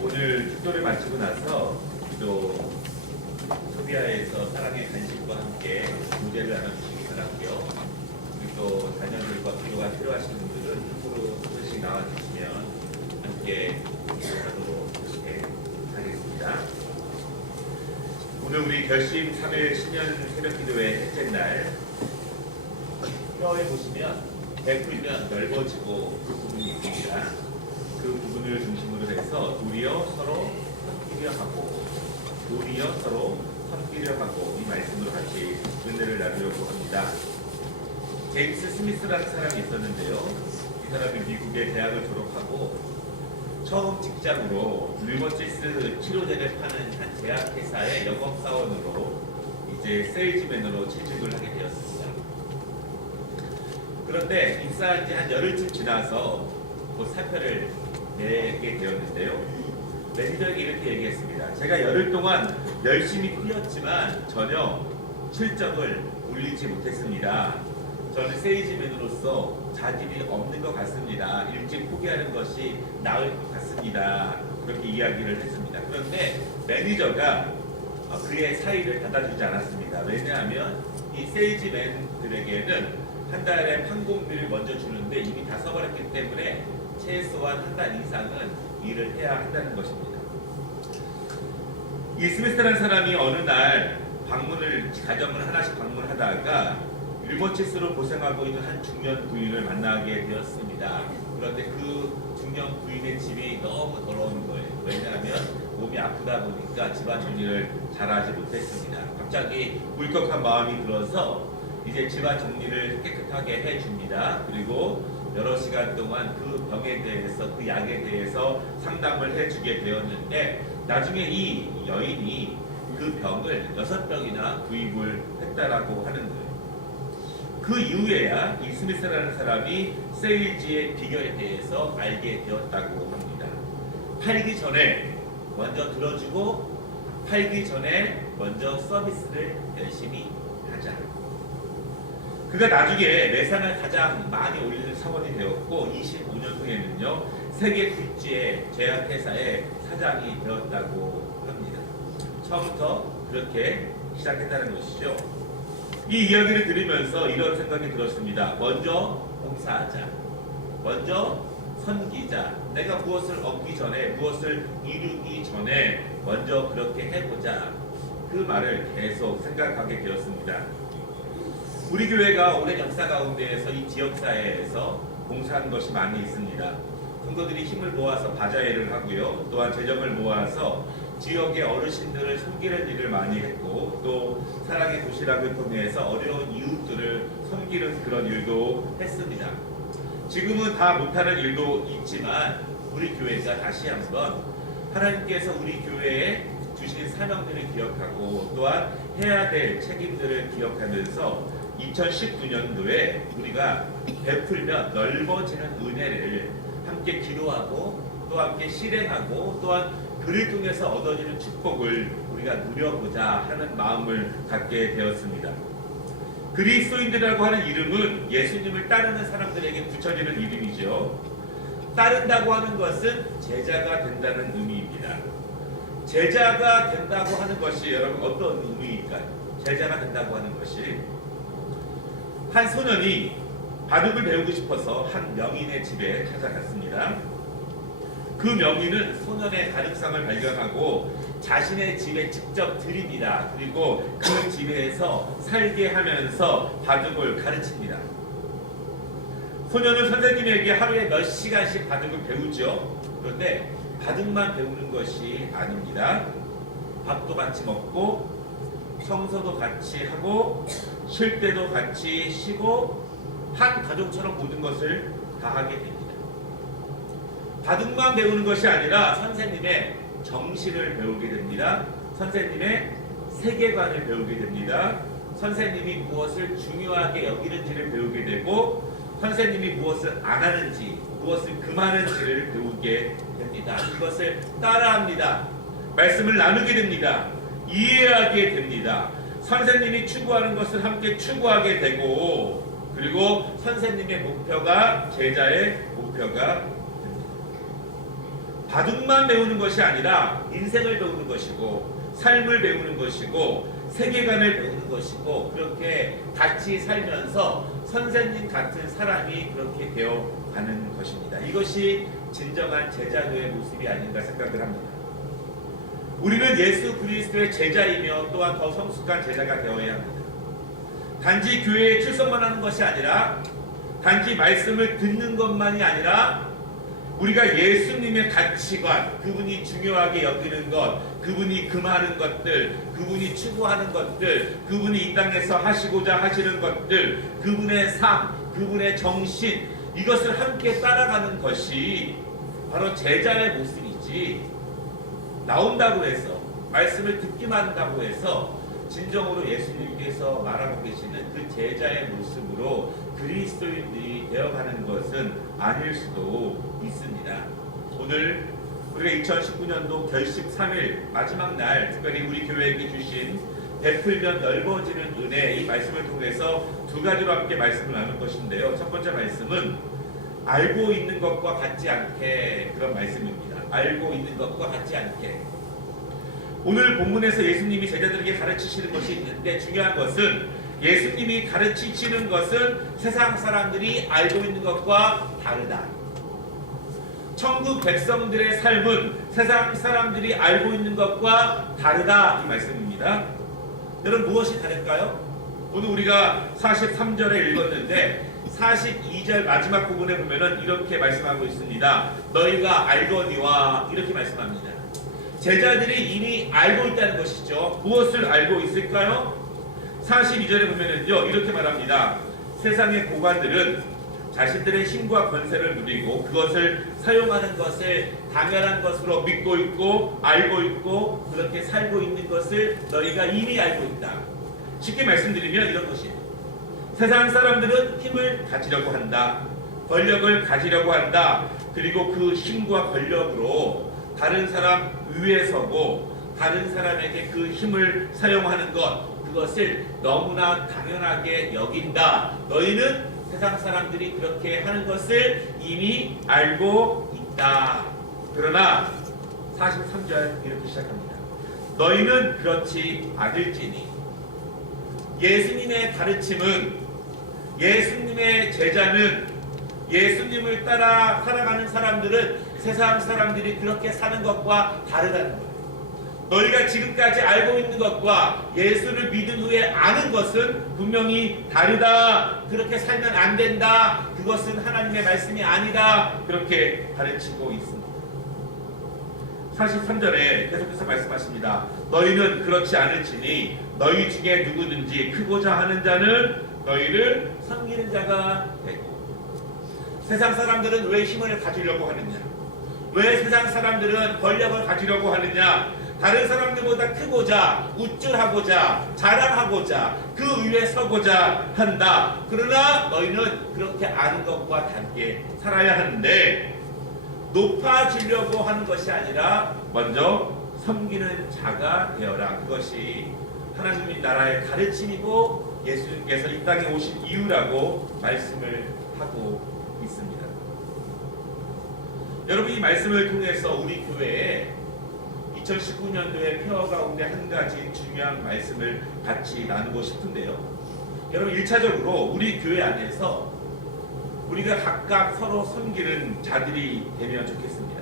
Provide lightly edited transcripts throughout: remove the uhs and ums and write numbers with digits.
오늘 축도를 마치고 나서 또 소비아에서 사랑의 간식과 함께 교제를 나눠주시기 바라고요. 그리고 또 자녀들과 기도가 필요하신 분들은 앞으로 조금씩 나와주시면 함께 기도하도록 하겠습니다. 오늘 우리 결심 3일 신년 새벽기도의 셋째 날 뼈에 보시면 베풀면 넓어지고 그 부분이 있습니다. 그 부분을 중심으로 해서 도리어 서로 섬기려 하고 도리어 서로 섬기려 하고 이 말씀으로 같이 은혜를 나누려고 합니다. 제임스 스미스라는 사람이 있었는데요. 이 사람이 미국의 대학을 졸업하고 처음 직장으로 류머티스 치료제를 파는 한 제약회사의 영업사원으로 이제 세일즈맨으로 취직을 하게 되었습니다. 그런데 입사한 지 한 열흘쯤 지나서 곧 사표를 내게 되었는데요. 매니저에게 이렇게 얘기했습니다. 제가 열흘 동안 열심히 뛰었지만 전혀 실적을 올리지 못했습니다. 저는 세일즈맨으로서 자질이 없는 것 같습니다. 일찍 포기하는 것이 나을 것 같습니다. 그렇게 이야기를 했습니다. 그런데 매니저가 그의 사의를 받아주지 않았습니다. 왜냐하면 이 세일즈맨들에게는 한 달에 판공비를 먼저 주는데 이미 다 써버렸기 때문에 최소한 한 달 이상은 일을 해야 한다는 것입니다. 이 스미스라는 사람이 어느 날 가정을 하나씩 방문하다가 류머티스로 고생하고 있는 한 중년 부인을 만나게 되었습니다. 그런데 그 중년 부인의 집이 너무 더러운 거예요. 왜냐하면 몸이 아프다 보니까 집안 정리를 잘하지 못했습니다. 갑자기 울컥한 마음이 들어서 이제 집안 정리를 깨끗하게 해줍니다. 그리고 여러 시간 동안 그 병에 대해서, 그 약에 대해서 상담을 해주게 되었는데 나중에 이 여인이 그 병을 6병이나 구입을 했다라고 하는 거예요. 그 이후에야 이 스미스라는 사람이 세일즈의 비결에 대해서 알게 되었다고 합니다. 팔기 전에 먼저 들어주고 팔기 전에 먼저 서비스를 열심히 하자. 그가 나중에 매상을 가장 많이 올리는 사원이 되었고 25년 후에는요 세계 굴지의 제약회사의 사장이 되었다고 합니다. 처음부터 그렇게 시작했다는 것이죠. 이 이야기를 들으면서 이런 생각이 들었습니다. 먼저 봉사하자. 먼저 섬기자. 내가 무엇을 얻기 전에, 무엇을 이루기 전에 먼저 그렇게 해보자. 그 말을 계속 생각하게 되었습니다. 우리 교회가 오랜 역사 가운데에서 이 지역사회에서 봉사한 것이 많이 있습니다. 성도들이 힘을 모아서 바자회를 하고요. 또한 재정을 모아서 지역의 어르신들을 섬기는 일을 많이 했고 또 사랑의 도시락을 통해서 어려운 이웃들을 섬기는 그런 일도 했습니다. 지금은 다 못하는 일도 있지만 우리 교회가 다시 한번 하나님께서 우리 교회에 주신 사명들을 기억하고 또한 해야 될 책임들을 기억하면서 2019년도에 우리가 베풀며 넓어지는 은혜를 함께 기도하고 또 함께 실행하고 또한 그를 통해서 얻어지는 축복을 우리가 누려보자 하는 마음을 갖게 되었습니다. 그리스도인들이라고 하는 이름은 예수님을 따르는 사람들에게 붙여지는 이름이죠. 따른다고 하는 것은 제자가 된다는 의미입니다. 제자가 된다고 하는 것이 여러분 어떤 의미일까요? 제자가 된다고 하는 것이 한 소년이 바둑을 배우고 싶어서 한 명인의 집에 찾아갔습니다. 그 명인은 소년의 가능성을 발견하고 자신의 집에 직접 들입니다. 그리고 그 집에서 살게 하면서 바둑을 가르칩니다. 소년은 선생님에게 하루에 몇 시간씩 바둑을 배우죠. 그런데 바둑만 배우는 것이 아닙니다. 밥도 같이 먹고 청소도 같이 하고 쉴 때도 같이 쉬고 한 가족처럼 모든 것을 다 하게 됩니다. 바둑만 배우는 것이 아니라 선생님의 정신을 배우게 됩니다. 선생님의 세계관을 배우게 됩니다. 선생님이 무엇을 중요하게 여기는지를 배우게 되고 선생님이 무엇을 안 하는지 무엇을 금하는지를 배우게 됩니다. 이것을 따라합니다. 말씀을 나누게 됩니다. 이해하게 됩니다. 선생님이 추구하는 것을 함께 추구하게 되고 그리고 선생님의 목표가 제자의 목표가 됩니다. 바둑만 배우는 것이 아니라 인생을 배우는 것이고 삶을 배우는 것이고 세계관을 배우는 것이고 그렇게 같이 살면서 선생님 같은 사람이 그렇게 되어가는 것입니다. 이것이 진정한 제자교의 모습이 아닌가 생각을 합니다. 우리는 예수 그리스도의 제자이며 또한 더 성숙한 제자가 되어야 합니다. 단지 교회에 출석만 하는 것이 아니라 단지 말씀을 듣는 것만이 아니라 우리가 예수님의 가치관, 그분이 중요하게 여기는 것, 그분이 금하는 것들, 그분이 추구하는 것들, 그분이 이 땅에서 하시고자 하시는 것들, 그분의 삶, 그분의 정신, 이것을 함께 따라가는 것이 바로 제자의 모습이지, 나온다고 해서 말씀을 듣기만 한다고 해서 진정으로 예수님께서 말하고 계시는 그 제자의 모습으로 그리스도인들이 되어가는 것은 아닐 수도 있습니다. 오늘 우리가 2019년도 결식 3일 마지막 날 특별히 우리 교회에게 주신 베풀면 넓어지는 은혜, 이 말씀을 통해서 두 가지로 함께 말씀을 나눌 것인데요. 첫 번째 말씀은 알고 있는 것과 같지 않게, 그런 말씀입니다. 알고 있는 것과 같지 않게. 오늘 본문에서 예수님이 제자들에게 가르치시는 것이 있는데, 중요한 것은 예수님이 가르치시는 것은 세상 사람들이 알고 있는 것과 다르다. 천국 백성들의 삶은 세상 사람들이 알고 있는 것과 다르다, 이 말씀입니다. 여러분, 무엇이 다를까요? 오늘 우리가 43절에 읽었는데 42절 마지막 부분에 보면은 이렇게 말씀하고 있습니다. 너희가 알거니와, 이렇게 말씀합니다. 제자들이 이미 알고 있다는 것이죠. 무엇을 알고 있을까요? 42절에 보면은요, 이렇게 말합니다. 세상의 고관들은 자신들의 힘과 권세를 누리고 그것을 사용하는 것을 당연한 것으로 믿고 있고 알고 있고 그렇게 살고 있는 것을 너희가 이미 알고 있다. 쉽게 말씀드리면 이런 것이에요. 세상 사람들은 힘을 가지려고 한다. 권력을 가지려고 한다. 그리고 그 힘과 권력으로 다른 사람 위에 서고 다른 사람에게 그 힘을 사용하는 것, 그것을 너무나 당연하게 여긴다. 너희는 세상 사람들이 그렇게 하는 것을 이미 알고 있다. 그러나 43절 이렇게 시작합니다. 너희는 그렇지 않을지니. 예수님의 가르침은, 예수님의 제자는, 예수님을 따라 살아가는 사람들은 세상 사람들이 그렇게 사는 것과 다르다는 거예요. 너희가 지금까지 알고 있는 것과 예수를 믿은 후에 아는 것은 분명히 다르다. 그렇게 살면 안 된다. 그것은 하나님의 말씀이 아니다. 그렇게 가르치고 있습니다. 43절에 계속해서 말씀하십니다. 너희는 그렇지 않을지니 너희 중에 누구든지 크고자 하는 자는 너희를 섬기는 자가 되고. 세상 사람들은 왜 힘을 가지려고 하느냐? 왜 세상 사람들은 권력을 가지려고 하느냐? 다른 사람들보다 크고자, 우쭐하고자, 자랑하고자, 그 위에 서고자 한다. 그러나 너희는 그렇게 아는 것과 다르게 살아야 하는데, 높아지려고 하는 것이 아니라 먼저 섬기는 자가 되어라. 그것이 하나님의 나라의 가르침이고 예수님께서 이 땅에 오신 이유라고 말씀을 하고 있습니다. 여러분, 이 말씀을 통해서 우리 교회에 2019년도의 폐허 가운데 한 가지 중요한 말씀을 같이 나누고 싶은데요. 여러분, 1차적으로 우리 교회 안에서 우리가 각각 서로 섬기는 자들이 되면 좋겠습니다.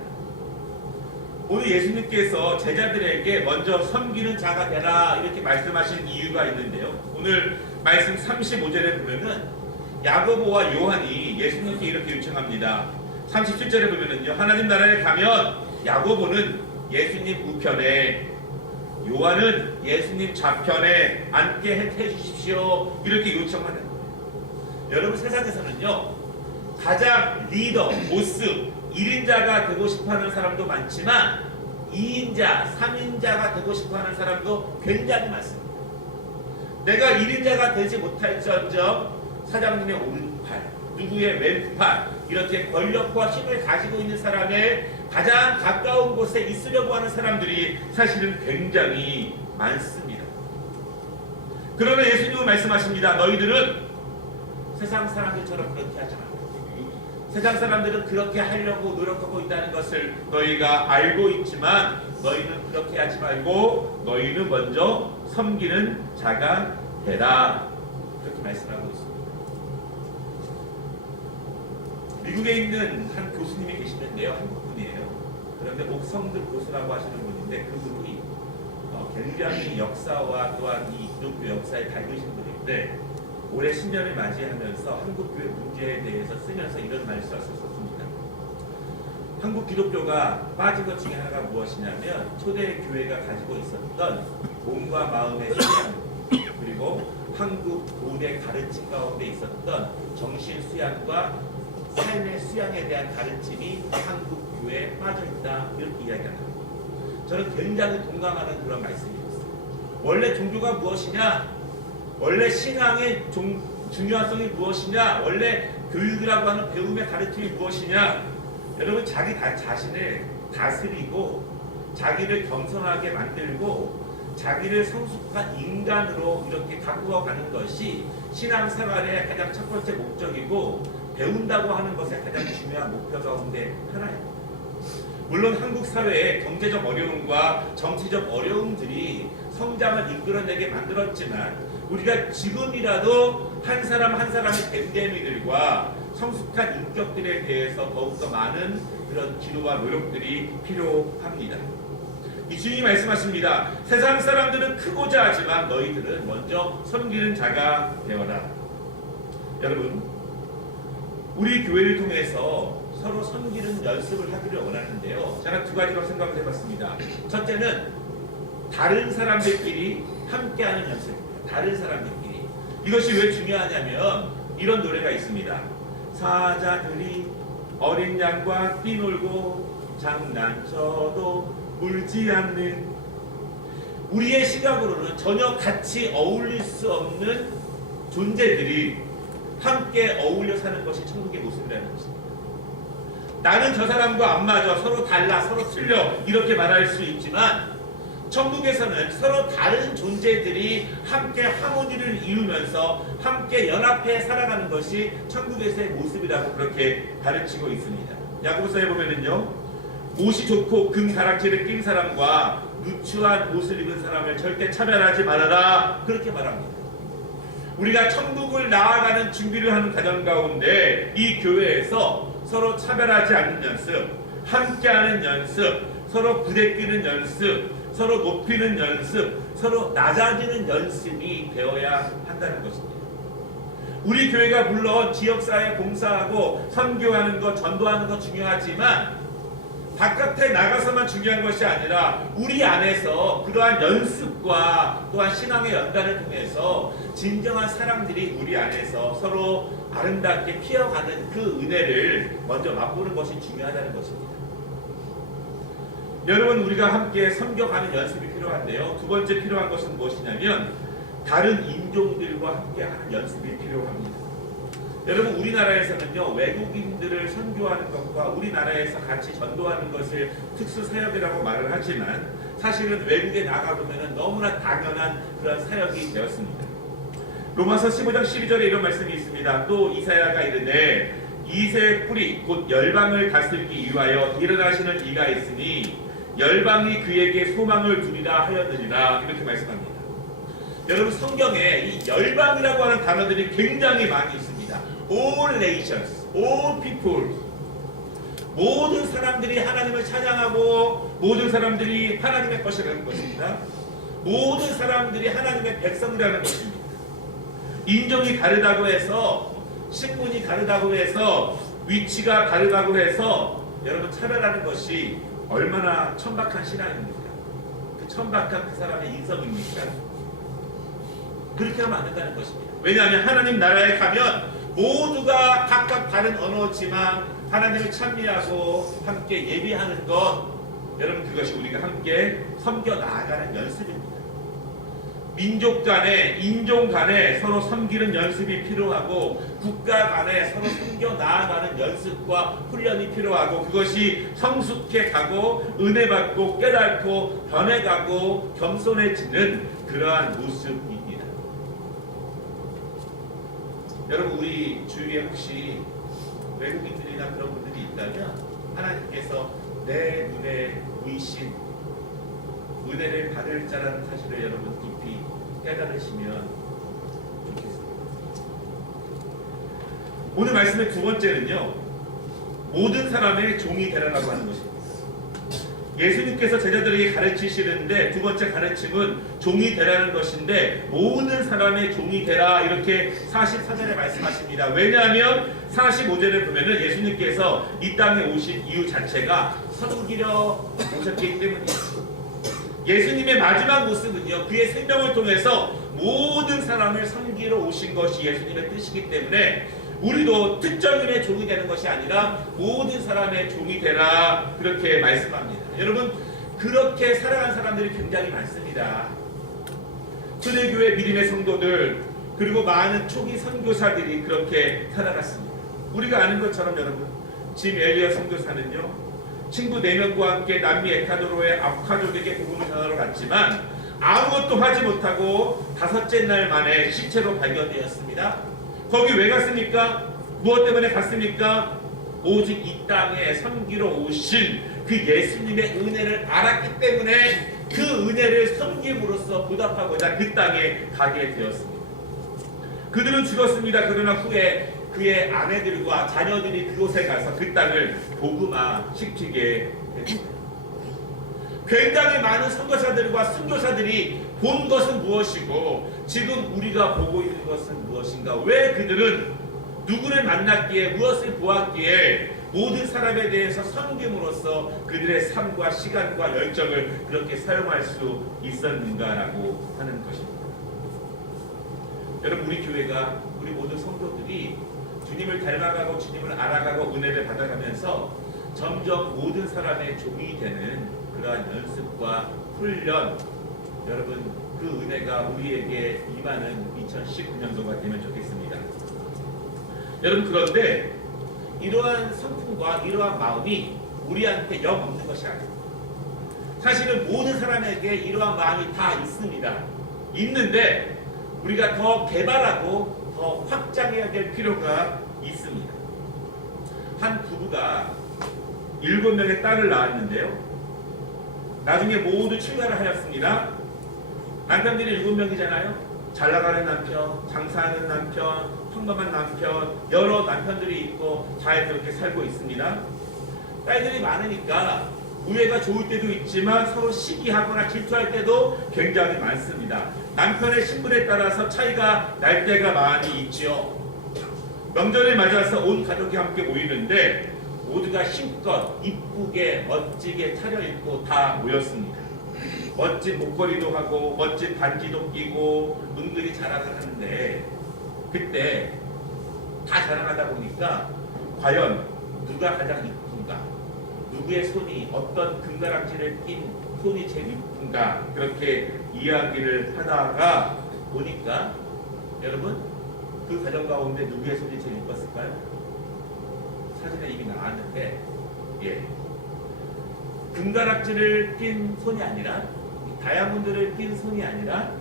오늘 예수님께서 제자들에게 먼저 섬기는 자가 되라 이렇게 말씀하신 이유가 있는데요. 오늘 말씀 35절에 보면은 야고보와 요한이 예수님께 이렇게 요청합니다. 37절에 보면은요, 하나님 나라에 가면 야고보는 예수님 우편에, 요한은 예수님 좌편에 앉게 해주십시오. 이렇게 요청하는 거예요. 여러분, 세상에서는요, 가장 리더, 보스, 1인자가 되고 싶어하는 사람도 많지만 2인자, 3인자가 되고 싶어하는 사람도 굉장히 많습니다. 내가 1인자가 되지 못할지언정 사장님의 오른팔, 누구의 왼팔, 이렇게 권력과 힘을 가지고 있는 사람의 가장 가까운 곳에 있으려고 하는 사람들이 사실은 굉장히 많습니다. 그러나 예수님은 말씀하십니다. 너희들은 세상 사람들처럼 그렇게 하지 말고 세상 사람들은 그렇게 하려고 노력하고 있다는 것을 너희가 알고 있지만 너희는 그렇게 하지 말고 너희는 먼저 섬기는 자가 되라. 그렇게 말씀하고 있습니다. 미국에 있는 한 교수님이 계시는데요. 한국분이에요. 그런데 옥성드 교수라고 하시는 분인데 그분이 굉장히 역사와 또한 이 기독교 역사에 밝으신 분인데 올해 신년을 맞이하면서 한국교회 문제에 대해서 쓰면서 이런 말을 썼습니다. 한국 기독교가 빠진 것 중에 하나가 무엇이냐면 초대 교회가 가지고 있었던 몸과 마음의 수양 그리고 한국 고대 가르침 가운데 있었던 정신 수양과 삶의 수양에 대한 가르침이 한국 교회에 빠져있다 이렇게 이야기합니다. 저는 굉장히 동감하는 그런 말씀이었어요. 원래 종교가 무엇이냐? 원래 신앙의 중요성이 무엇이냐? 원래 교육이라고 하는 배움의 가르침이 무엇이냐? 여러분 자기 자신을 다스리고 자기를 겸손하게 만들고 자기를 성숙한 인간으로 이렇게 가꾸어 가는 것이 신앙생활의 가장 첫 번째 목적이고 배운다고 하는 것의 가장 중요한 목표 가운데 하나입니다. 물론 한국 사회의 경제적 어려움과 정치적 어려움들이 성장을 이끌어내게 만들었지만 우리가 지금이라도 한 사람 한 사람의 댐댐이들과 성숙한 인격들에 대해서 더욱더 많은 그런 기도와 노력들이 필요합니다. 이 주님이 말씀하십니다. 세상 사람들은 크고자 하지만 너희들은 먼저 섬기는 자가 되어라. 여러분, 우리 교회를 통해서 서로 섬기는 연습을 하기를 원하는데요. 제가 두 가지로 생각을 해봤습니다. 첫째는 다른 사람들끼리 함께하는 연습입니다. 다른 사람들끼리. 이것이 왜 중요하냐면 이런 노래가 있습니다. 사자들이 어린 양과 뛰놀고 장난쳐도 울지 않는, 우리의 시각으로는 전혀 같이 어울릴 수 없는 존재들이 함께 어울려 사는 것이 천국의 모습이라는 것입니다. 나는 저 사람과 안 맞아, 서로 달라, 서로 틀려 이렇게 말할 수 있지만 천국에서는 서로 다른 존재들이 함께 하모니를 이루면서 함께 연합해 살아가는 것이 천국에서의 모습이라고 그렇게 가르치고 있습니다. 야고보서에 보면은요, 옷이 좋고 금 가락지를 낀 사람과 누추한 옷을 입은 사람을 절대 차별하지 말아라 그렇게 말합니다. 우리가 천국을 나아가는 준비를 하는 과정 가운데 이 교회에서 서로 차별하지 않는 연습, 함께하는 연습, 서로 부대끼는 연습, 서로 높이는 연습, 서로 낮아지는 연습이 되어야 한다는 것입니다. 우리 교회가 물론 지역사회에 봉사하고 선교하는 것, 전도하는 것 중요하지만 바깥에 나가서만 중요한 것이 아니라 우리 안에서 그러한 연습과 또한 신앙의 연단을 통해서 진정한 사람들이 우리 안에서 서로 아름답게 피어가는 그 은혜를 먼저 맛보는 것이 중요하다는 것입니다. 여러분, 우리가 함께 섬겨가는 연습이 필요한데요. 두 번째 필요한 것은 무엇이냐면 다른 인종들과 함께하는 연습이 필요합니다. 여러분, 우리나라에서는요, 외국인들을 선교하는 것과 우리나라에서 같이 전도하는 것을 특수 사역이라고 말을 하지만 사실은 외국에 나가보면 너무나 당연한 그런 사역이 되었습니다. 로마서 15장 12절에 이런 말씀이 있습니다. 또 이사야가 이르되 이새의 뿌리 곧 열방을 다스리기 위하여 일어나시는 이가 있으니 열방이 그에게 소망을 두리라 하였느니라 이렇게 말씀합니다. 여러분, 성경에 이 열방이라고 하는 단어들이 굉장히 많이 있습니다. All nations, all people, 모든 사람들이 하나님을 찬양하고 모든 사람들이 하나님의 것이라는 것입니다. 모든 사람들이 하나님의 백성이라는 것입니다. 인종이 다르다고 해서, 신분이 다르다고 해서, 위치가 다르다고 해서 여러분 차별하는 것이 얼마나 천박한 신앙입니까? 그 천박한 그 사람의 인성입니까? 그렇게 하면 안 된다는 것입니다. 왜냐하면 하나님 나라에 가면 모두가 각각 다른 언어지만 하나님을 찬미하고 함께 예배하는 것, 여러분 그것이 우리가 함께 섬겨 나아가는 연습입니다. 민족 간에, 인종 간에 서로 섬기는 연습이 필요하고 국가 간에 서로 섬겨 나아가는 연습과 훈련이 필요하고 그것이 성숙해 가고 은혜 받고 깨닫고 변해가고 겸손해지는 그러한 모습입니다. 여러분, 우리 주위에 혹시 외국인들이나 그런 분들이 있다면 하나님께서 내 눈에 보이신 은혜를 받을 자라는 사실을 여러분 깊이 깨달으시면 좋겠습니다. 오늘 말씀의 두 번째는요, 모든 사람의 종이 되라라고 하는 것입니다. 예수님께서 제자들에게 가르치시는데 두 번째 가르침은 종이 되라는 것인데, 모든 사람의 종이 되라 이렇게 44절에 말씀하십니다. 왜냐하면 45절에 보면은 예수님께서 이 땅에 오신 이유 자체가 섬기려 오셨기 때문이에요. 예수님의 마지막 모습은요, 그의 생명을 통해서 모든 사람을 섬기러 오신 것이 예수님의 뜻이기 때문에 우리도 특정인의 종이 되는 것이 아니라 모든 사람의 종이 되라 그렇게 말씀합니다. 여러분, 그렇게 살아간 사람들이 굉장히 많습니다. 초대교회 믿음의 성도들, 그리고 많은 초기 선교사들이 그렇게 살아갔습니다. 우리가 아는 것처럼 여러분, 짐 엘리엇 선교사는요, 친구 4명과 함께 남미 에콰도르의 아부카족에게 복음을 전하러 갔지만 아무것도 하지 못하고 5째 날 만에 시체로 발견되었습니다. 거기 왜 갔습니까? 무엇 때문에 갔습니까? 오직 이 땅에 섬기러 오신 그 예수님의 은혜를 알았기 때문에 그 은혜를 섬김으로써 보답하고자 그 땅에 가게 되었습니다. 그들은 죽었습니다. 그러나 후에 그의 아내들과 자녀들이 그곳에 가서 그 땅을 복음화시키게 됩니다. 굉장히 많은 선교사들과 선교사들이 본 것은 무엇이고 지금 우리가 보고 있는 것은 무엇인가? 왜 그들은 누구를 만났기에, 무엇을 보았기에 모든 사람에 대해서 섬김으로써 그들의 삶과 시간과 열정을 그렇게 사용할 수 있었는가라고 하는 것입니다. 여러분, 우리 교회가, 우리 모든 성도들이 주님을 닮아가고 주님을 알아가고 은혜를 받아가면서 점점 모든 사람의 종이 되는 그러한 연습과 훈련, 여러분, 그 은혜가 우리에게 임하는 2019년도가 되면 좋겠습니다. 여러분, 그런데 이러한 성품과 이러한 마음이 우리한테 영 없는 것이 아닙니다. 사실은 모든 사람에게 이러한 마음이 다 있습니다. 있는데 우리가 더 개발하고 더 확장해야 될 필요가 있습니다. 한 부부가 7명의 딸을 낳았는데요, 나중에 모두 출가를 하였습니다. 남편들이 7명이잖아요. 잘나가는 남편, 장사하는 남편, 평범한 남편, 여러 남편들이 있고 잘 그렇게 살고 있습니다. 딸들이 많으니까 우애가 좋을 때도 있지만 서로 시기하거나 질투할 때도 굉장히 많습니다. 남편의 신분에 따라서 차이가 날 때가 많이 있지요. 명절을 맞아서 온 가족이 함께 모이는데 모두가 힘껏 이쁘게 멋지게 차려입고 다 모였습니다. 멋진 목걸이도 하고 멋진 반지도 끼고 은근히 자랑을 하는데, 그때 다 자랑하다 보니까 과연 누가 가장 이쁜가, 누구의 손이, 어떤 금가락지를 낀 손이 제일 이쁜가, 그렇게 이야기를 하다가 보니까 여러분, 그 가정 가운데 누구의 손이 제일 이뻤을까요? 사진에 이미 나왔는데, 금가락지를 낀 손이 아니라, 다이아몬드를 낀 손이 아니라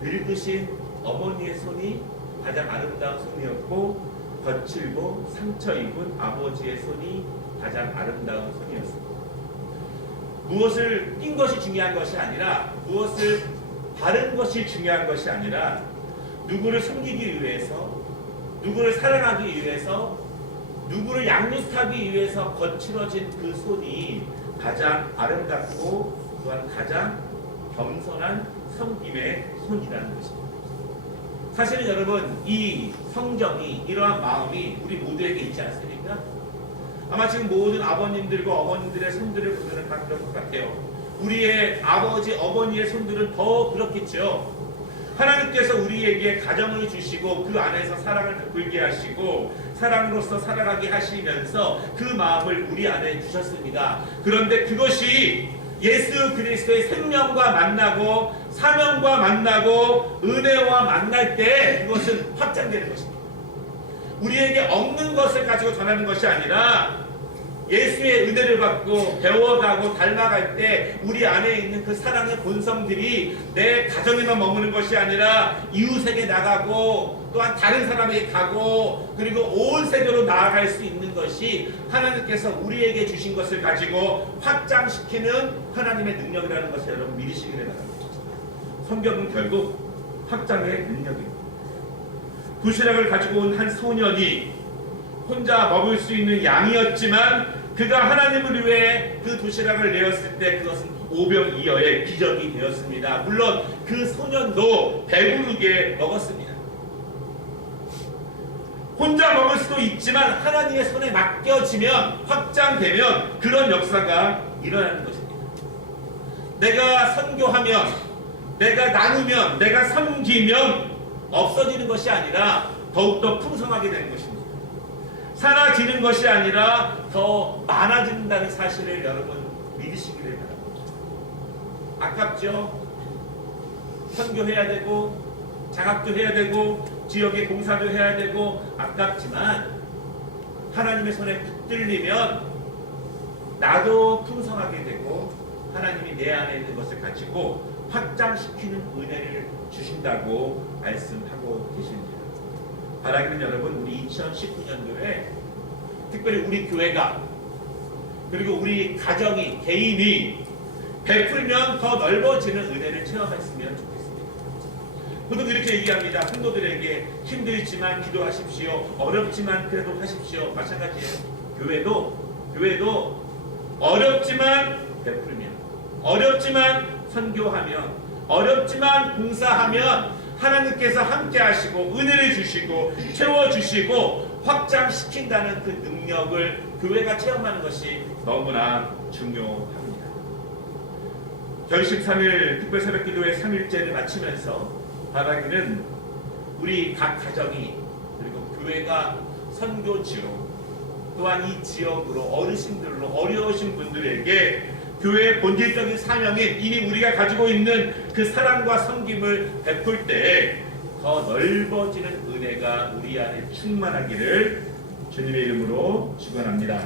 늙으신 어머니의 손이 가장 아름다운 손이었고, 거칠고 상처 입은 아버지의 손이 가장 아름다운 손이었습니다. 무엇을 낀 것이 중요한 것이 아니라, 무엇을 바른 것이 중요한 것이 아니라, 누구를 섬기기 위해서, 누구를 사랑하기 위해서, 누구를 양육하기 위해서 거칠어진 그 손이 가장 아름답고 또한 가장 겸손한 섬김의 손이라는 것입니다. 사실은 여러분, 이 성경이, 이러한 마음이 우리 모두에게 있지 않습니까? 아마 지금 모든 아버님들과 어머님들의 손들을 보면 다 그럴 것 같아요. 우리의 아버지, 어머니의 손들은 더 그렇겠죠. 하나님께서 우리에게 가정을 주시고 그 안에서 사랑을 베풀게 하시고 사랑으로서 살아가게 하시면서 그 마음을 우리 안에 주셨습니다. 그런데 그것이 예수 그리스도의 생명과 만나고 사명과 만나고 은혜와 만날 때 그것은 확장되는 것입니다. 우리에게 없는 것을 가지고 전하는 것이 아니라 예수의 은혜를 받고 배워가고 닮아갈 때 우리 안에 있는 그 사랑의 본성들이 내 가정에만 머무는 것이 아니라 이웃에게 나가고 또한 다른 사람에게 가고 그리고 온 세계로 나아갈 수 있는 것이 하나님께서 우리에게 주신 것을 가지고 확장시키는 하나님의 능력이라는 것을 여러분 믿으시기를 바랍니다. 성경은 결국 확장의 능력입니다. 도시락을 가지고 온 한 소년이 혼자 먹을 수 있는 양이었지만 그가 하나님을 위해 그 도시락을 내었을 때 그것은 오병이어의 기적이 되었습니다. 물론 그 소년도 배부르게 먹었습니다. 혼자 먹을 수도 있지만 하나님의 손에 맡겨지면 확장되면 그런 역사가 일어나는 것입니다. 내가 선교하면, 내가 나누면, 내가 섬기면 없어지는 것이 아니라 더욱더 풍성하게 되는 것입니다. 사라지는 것이 아니라 더 많아진다는 사실을 여러분 믿으시기를 바랍니다. 아깝죠? 선교해야 되고 장학도 해야 되고 지역의 봉사도 해야 되고 아깝지만 하나님의 손에 붙들리면 나도 풍성하게 되고 하나님이 내 안에 있는 것을 가지고 확장시키는 은혜를 주신다고 말씀하고 계십니다. 바라기는 여러분 우리 2019년도에 특별히 우리 교회가 그리고 우리 가정이 개인이 베풀면 더 넓어지는 은혜를 체험했으면 좋겠습니다. 보통 이렇게 얘기합니다. 성도들에게 힘들지만 기도하십시오. 어렵지만 그래도 하십시오. 마찬가지예요. 교회도 어렵지만 베풀면, 어렵지만 선교하면, 어렵지만 봉사하면 하나님께서 함께 하시고 은혜를 주시고 채워주시고 확장시킨다는 그 능력을 교회가 체험하는 것이 너무나 중요합니다. 결식 3일 특별 새벽 기도회 3일째를 마치면서 바라기는 우리 각 가정이 그리고 교회가 선교지로 또한 이 지역으로 어르신들로 어려우신 분들에게 교회의 본질적인 사명인 이미 우리가 가지고 있는 그 사랑과 섬김을 베풀 때 더 넓어지는 은혜가 우리 안에 충만하기를 주님의 이름으로 축원합니다.